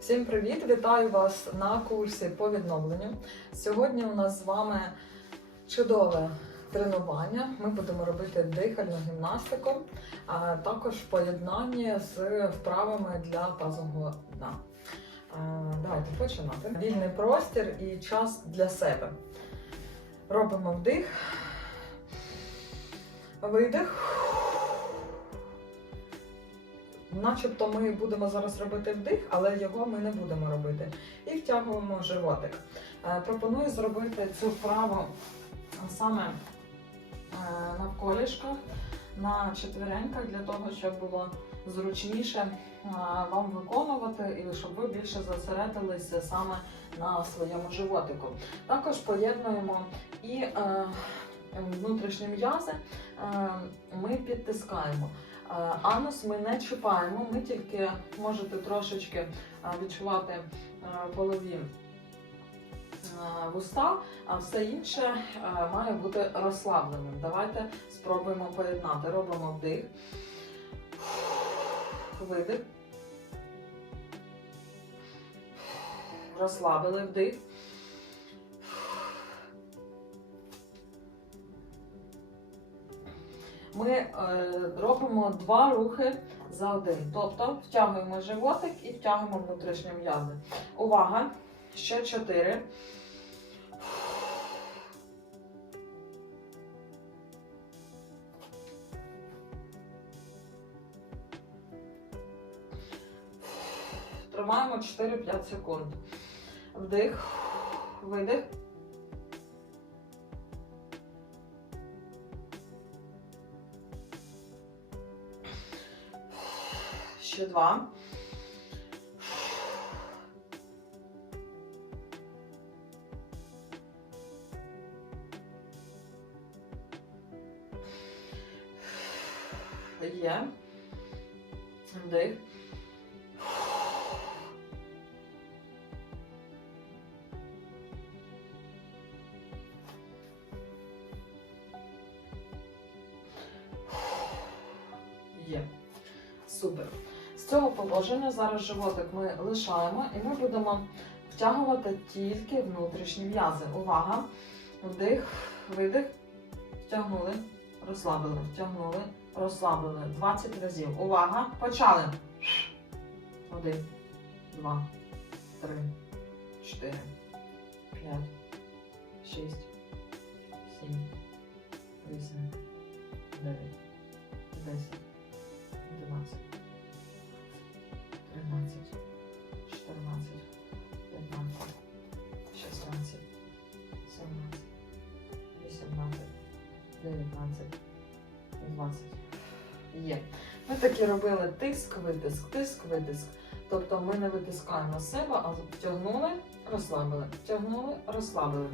Всім привіт! Вітаю вас на курсі по відновленню. Сьогодні у нас з вами чудове тренування. Ми будемо робити дихальну гімнастику, а також в поєднанні з вправами для тазового дна. Давайте починати. Вільний простір і час для себе. Робимо вдих, видих. Начебто ми будемо зараз робити вдих, але його ми не будемо робити. І втягуємо животик. Е, Пропоную зробити цю вправу саме е, навколішках, на четвереньках, для того, щоб було зручніше е, вам виконувати і щоб ви більше зосередилися саме на своєму животику. Також поєднуємо і внутрішні м'язи, ми підтискаємо. Е, Анус ми не чіпаємо, ми тільки можете трошечки е, відчувати полові е, вуста, а все інше має бути розслабленим. Давайте спробуємо поєднати. Робимо вдих, видих, розслабили вдих. Ми е, робимо два рухи за один. Тобто втягуємо животик і втягуємо внутрішні м'язи. Увага! Ще чотири. Тримаємо 4-5 секунд. Вдих, видих. Ще два. Зараз животик ми лишаємо і ми будемо втягувати тільки внутрішні м'язи. Увага! Вдих, видих, втягнули, розслабили, втягнули, розслабили. 20 разів. Увага! Почали. Один, два, три, чотири, п'ять, шість, сім, вісім, дев'ять, десять. 19, 20. Є. Ми такі робили тиск, витиск, тиск, витиск. Тобто ми не витискаємо себе, а втягнули, розслабили, втягнули, розслабили.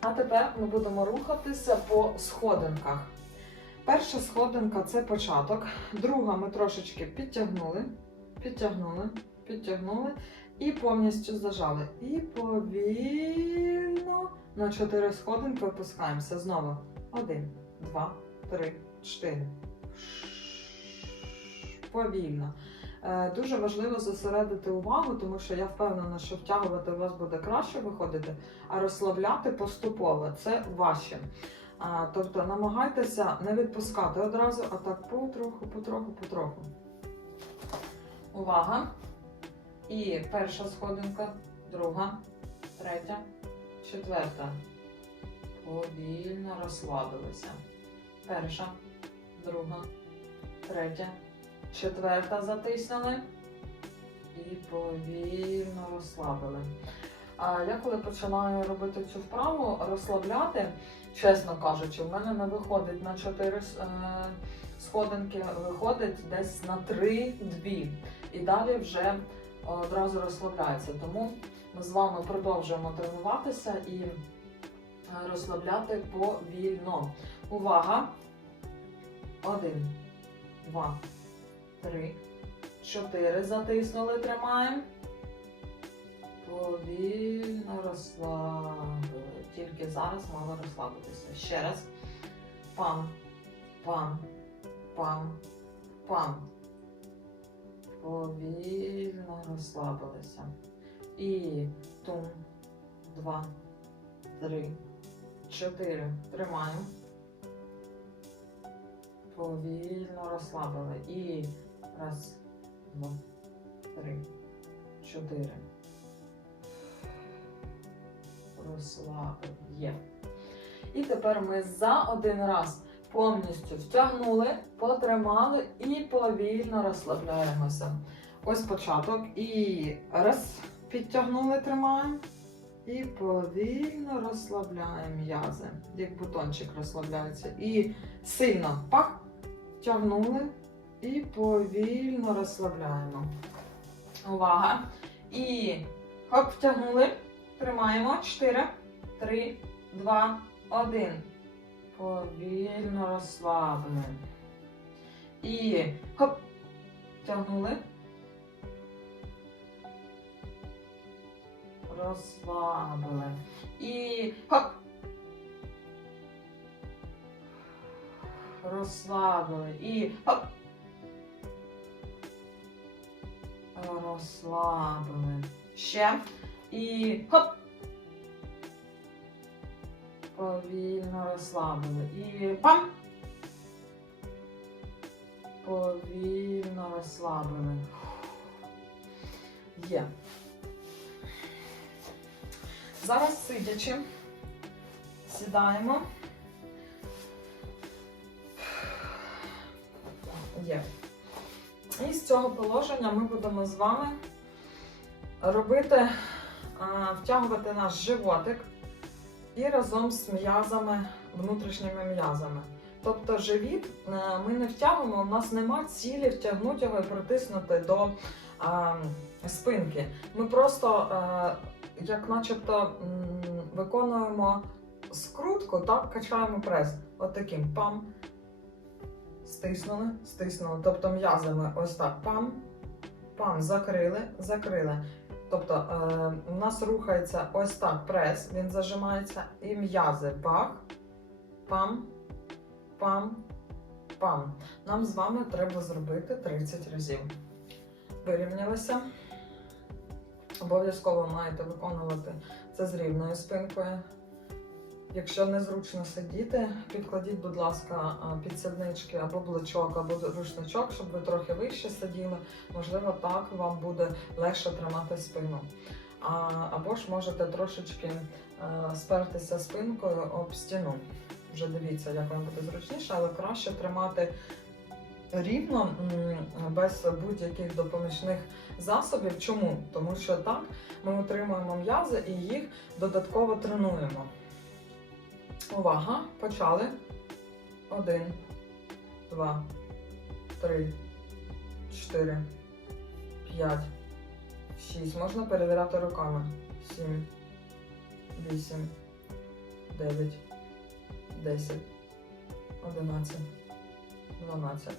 А тепер ми будемо рухатися по сходинках. Перша сходинка це початок. Друга ми трошечки підтягнули, підтягнули, підтягнули і повністю зажали. І повільно на чотири сходинки опускаємося. Знову. Один, два, три, чотири. Повільно. Е, Дуже важливо зосередити увагу, тому що я впевнена, що втягувати у вас буде краще виходити, а розслабляти поступово це важче. Тобто намагайтеся не відпускати одразу, а так потроху, потроху, потроху. Увага. І перша сходинка, друга, третя, четверта. Повільно розслабилися. Перша, друга, третя, четверта затиснули. І повільно розслабили. А я коли починаю робити цю вправу, розслабляти, чесно кажучи, в мене не виходить на 4 е, сходинки, виходить десь на 3-2. І далі вже одразу розслабляється. Тому ми з вами продовжуємо тренуватися і розслабляти повільно. Увага! Один, два, три, чотири. Затиснули, тримаємо. Повільно розслабили. Тільки зараз мали розслабитися. Ще раз. Пам, пам, пам, пам. Повільно розслабилися. І тум, два, три, чотири. Тримаємо. Повільно розслабили. І раз, два, три, чотири. Розслабили. Є. І тепер ми за один раз повністю втягнули, потримали і повільно розслабляємося. Ось початок. І раз, підтягнули, тримаємо. І повільно розслабляємо м'язи, як бутончик розслабляється. І сильно пах, втягнули і повільно розслабляємо. Увага! І хоп, втягнули. Тримаємо. 4, 3, 2, 1. Повільно розслабили. І хоп, втягнули. Розслабили. І хоп. Розслабили. І хоп. Розслабили. Ще. І хоп. Повільно розслабили. І пам. Повільно розслабили. Є. Зараз сидячи, сідаємо. Є. І з цього положення ми будемо з вами робити, втягувати наш животик і разом з м'язами, внутрішніми м'язами. Тобто живіт е, ми не втягуємо, у нас нема цілі втягнути його і притиснути до спинки. Ми просто, е, як начебто, виконуємо скрутку, так, качаємо прес. От пам. Стиснули, стиснули. Тобто м'язами ось так пам, пам, закрили, закрили. Тобто е, у нас рухається ось так прес, він зажимається, і м'язи бах, пам, пам, пам. Нам з вами треба зробити 30 разів. Вирівнялися. Обов'язково маєте виконувати це з рівною спинкою. Якщо незручно сидіти, підкладіть, будь ласка, підсіднички або блочок, або рушничок, щоб ви трохи вище сиділи. Можливо, так вам буде легше тримати спину. Або ж можете трошечки спертися спинкою об стіну. Вже дивіться, як вам буде зручніше, але краще тримати рівно, без будь-яких допоміжних засобів. Чому? Тому що так ми утримуємо м'язи і їх додатково тренуємо. Увага! Почали. Один, два, три, чотири, п'ять, шість. Можна перевіряти руками. Сім, вісім, дев'ять, десять, одинадцять, дванадцять,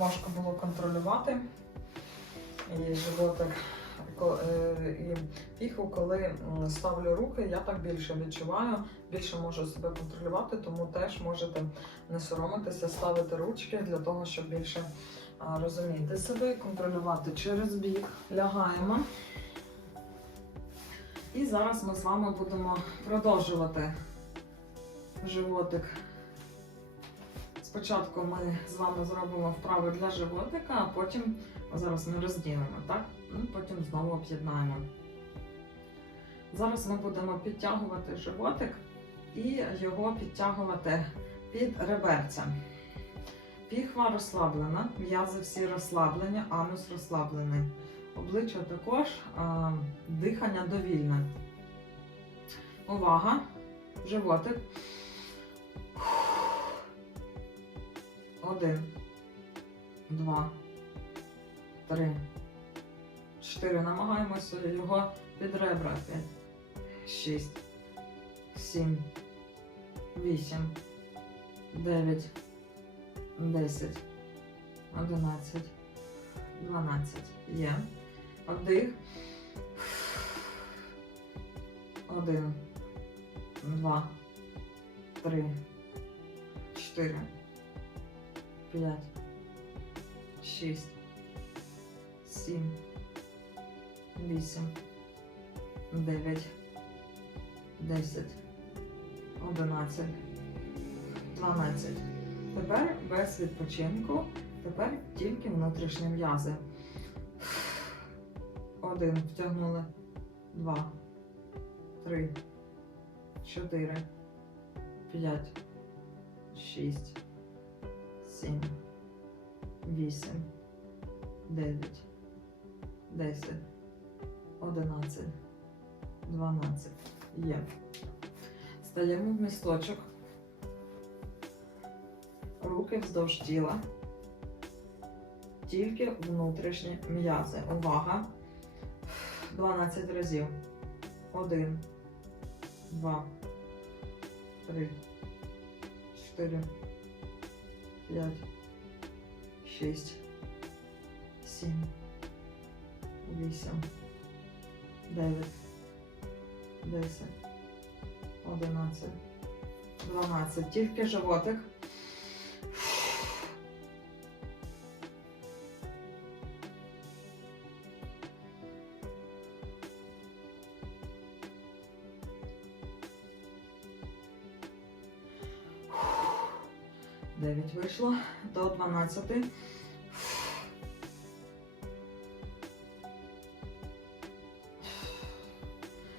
важко було контролювати. І животик е, і коли ставлю руки, я так більше відчуваю, більше можу себе контролювати, тому теж можете не соромитися, ставити ручки для того, щоб більше розуміти себе, контролювати через бік. Лягаємо. І зараз ми з вами будемо продовжувати животик. Спочатку ми з вами зробимо вправи для животика, а потім зараз ми розділимо, так? Ну, потім знову об'єднаємо. Зараз ми будемо підтягувати животик і його підтягувати під реберця. Піхва розслаблена, м'язи всі розслаблені, анус розслаблений. Обличчя також, а, дихання довільне. Увага! Животик. Один, два, три, 4. Намагаємося його під ребра. 5, 6, 7, 8, 9, 10, 11, 12. Є. Вдих. Один, два, три, чотири, п'ять, шість, сім, вісім, дев'ять, десять, одинадцять, дванадцять. Тепер без відпочинку. Тепер тільки внутрішні м'язи. Один. Втягнули. Два. Три. Чотири. П'ять. Шість. Сім. Вісім. Дев'ять. Десять. Одинадцять. Дванадцять. Є. Стаємо в місточок. Руки вздовж тіла. Тільки внутрішні м'язи. Увага. 12 разів. Один, два, три, чотири, п'ять, шість, сім, вісім, дев'ять, десять, одинадцять, дванадцять. Тільки животик. Дев'ять вийшло до 12.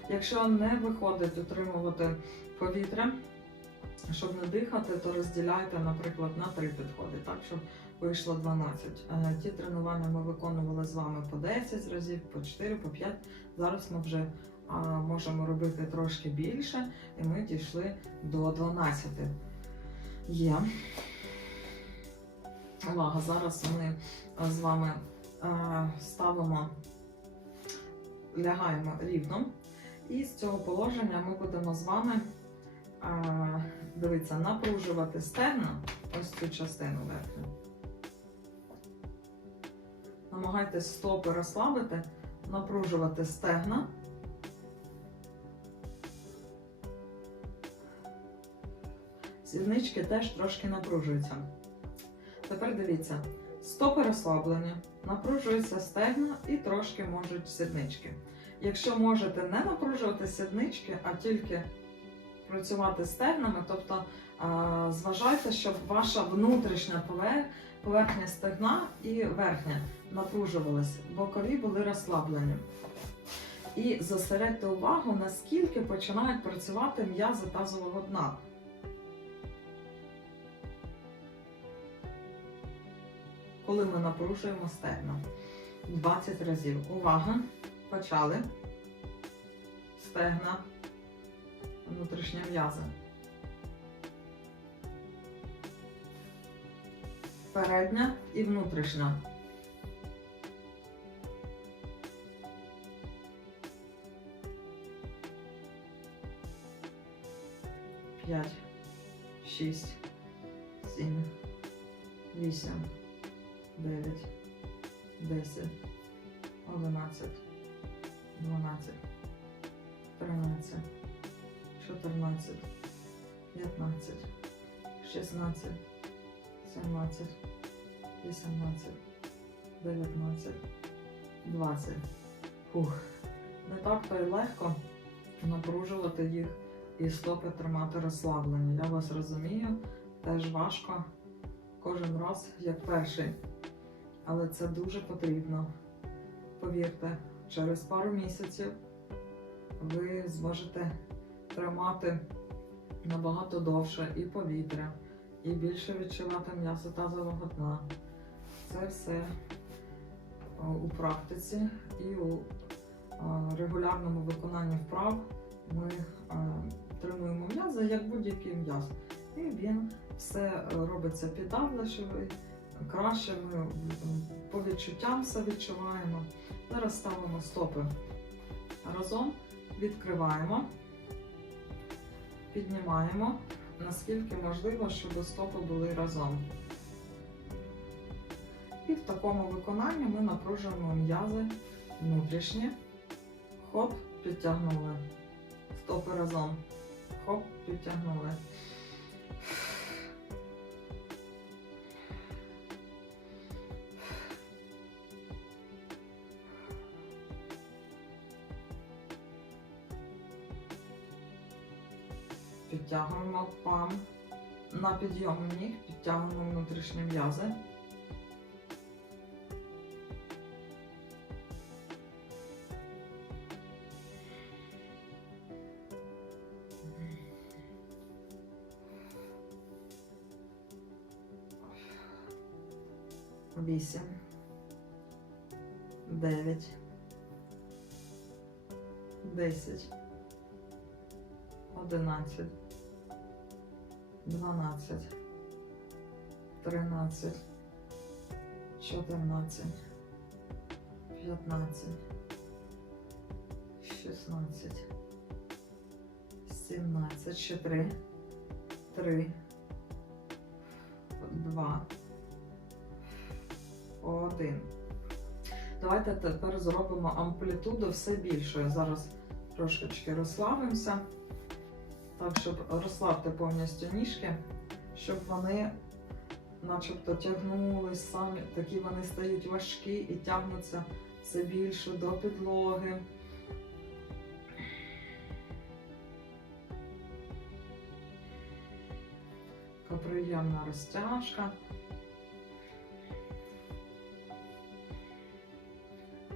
Якщо не виходить утримувати повітря, щоб не дихати, то розділяйте, наприклад, на три підходи, так, щоб вийшло 12. Е, Ті тренування ми виконували з вами по 10 разів, по 4, по 5. Зараз ми вже можемо робити трошки більше, і ми дійшли до 12. Є. Увага, зараз ми е, з вами е, ставимо, лягаємо рівно. І з цього положення ми будемо з вами е, дивіться, напружувати стегна, ось цю частину верхню. Намагайтесь стопи розслабити, напружувати стегна. Сіднички теж трошки напружуються. Тепер дивіться, стопи розслаблені, напружуються стегна і трошки можуть сіднички. Якщо можете не напружувати сіднички, а тільки працювати стегнами, тобто зважайте, щоб ваша внутрішня поверхня стегна і верхня напружувалися, бокові були розслаблені. І зосередьте увагу, наскільки починають працювати м'язи тазового дна. Коли ми напружуємо стегна. 20 разів. Увага! Почали. Стегна. Внутрішня м'яза. Передня і внутрішня. П'ять, шість, сім, вісім. 9, 10, 11, 12, 13, 14, 15, 16, 17, 18, 19, 20. Фух. Не так то й легко напружувати їх і стопи тримати розслаблені. Я вас розумію, теж важко кожен раз як перший. Але це дуже потрібно. Повірте, через пару місяців ви зможете тримати набагато довше і повітря, і більше відчувати м'ясо тазового дна. Це все у практиці і у регулярному виконанні вправ ми а, тренуємо м'язи як будь-який м'яз. І він все е, робиться піддавливий, краще ми по відчуттям все відчуваємо. Зараз ставимо стопи разом, відкриваємо, піднімаємо, наскільки можливо, щоб стопи були разом. І в такому виконанні ми напружуємо м'язи внутрішні. Хоп, підтягнули. Стопи разом. Хоп, підтягнули. Підтягуємо пам. На підйом ніг підтягуємо внутрішні м'язи. Вісім. Дев'ять. Десять. Одинадцять. Дванадцять. Тринадцять. Чотирнадцять. П'ятнадцять. Шістнадцять. Сімнадцять. Ще три. Три. Два. Один. Давайте тепер зробимо амплітуду все більшою. Зараз трошечки розслабимося. Так, щоб розслабте повністю ніжки, щоб вони начебто тягнулись самі, такі вони стають важкі і тягнуться все більше до підлоги. Така приємна розтяжка.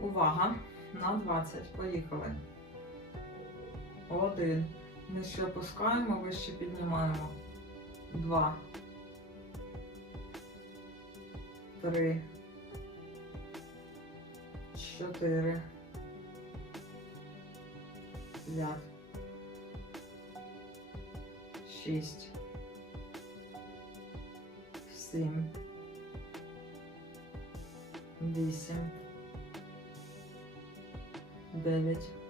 Увага! На 20. Поїхали. Один. Нижче опускаємо, вище піднімаємо. Два. Три. Чотири. П'ять. Шість. Сім. Вісім. Дев'ять.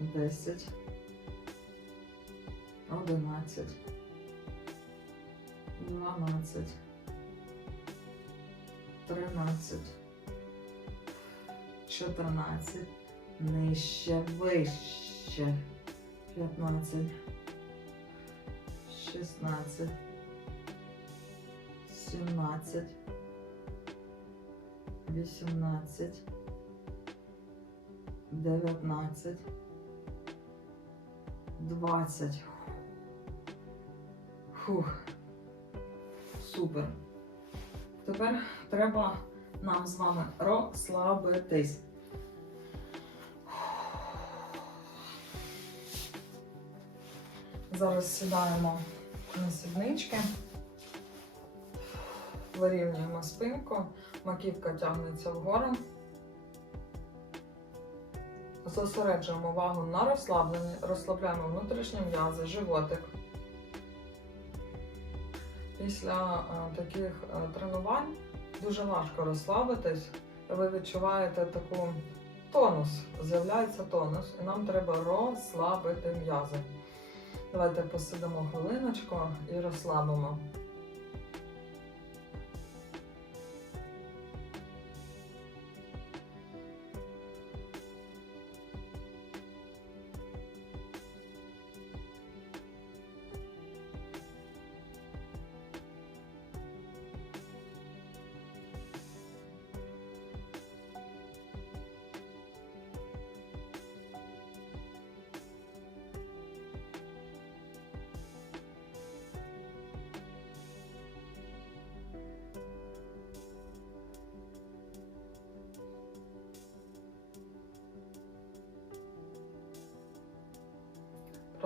Десять. Одинадцять. Дванадцять. Тринадцять. Чотирнадцять. Нижче, вище. П'ятнадцять. Шістнадцять. Сімнадцять. Вісімнадцять. Дев'ятнадцять. Двадцять. Фух. Супер. Тепер треба нам з вами розслабитись. Зараз сідаємо на сіднички, вирівнюємо спинку, маківка тягнеться вгору. Зосереджуємо увагу на розслабленні, розслабляємо внутрішні м'язи, животик. Після е, таких е, тренувань дуже важко розслабитись. Ви відчуваєте таку тонус, з'являється тонус, і нам треба розслабити м'язи. Давайте посидимо хвилиночку і розслабимо.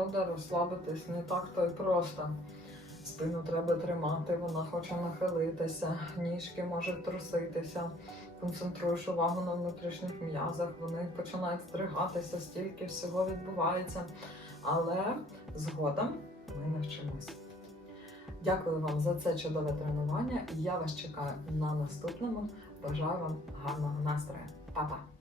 Правда, розслабитись не так то й просто. Спину треба тримати, вона хоче нахилитися, ніжки можуть труситися. Концентруєш увагу на внутрішніх м'язах, вони починають стригатися, стільки всього відбувається. Але згодом ми навчимося. Дякую вам за це чудове тренування. Я вас чекаю на наступному Бажаю вам гарного настрою. Па-па!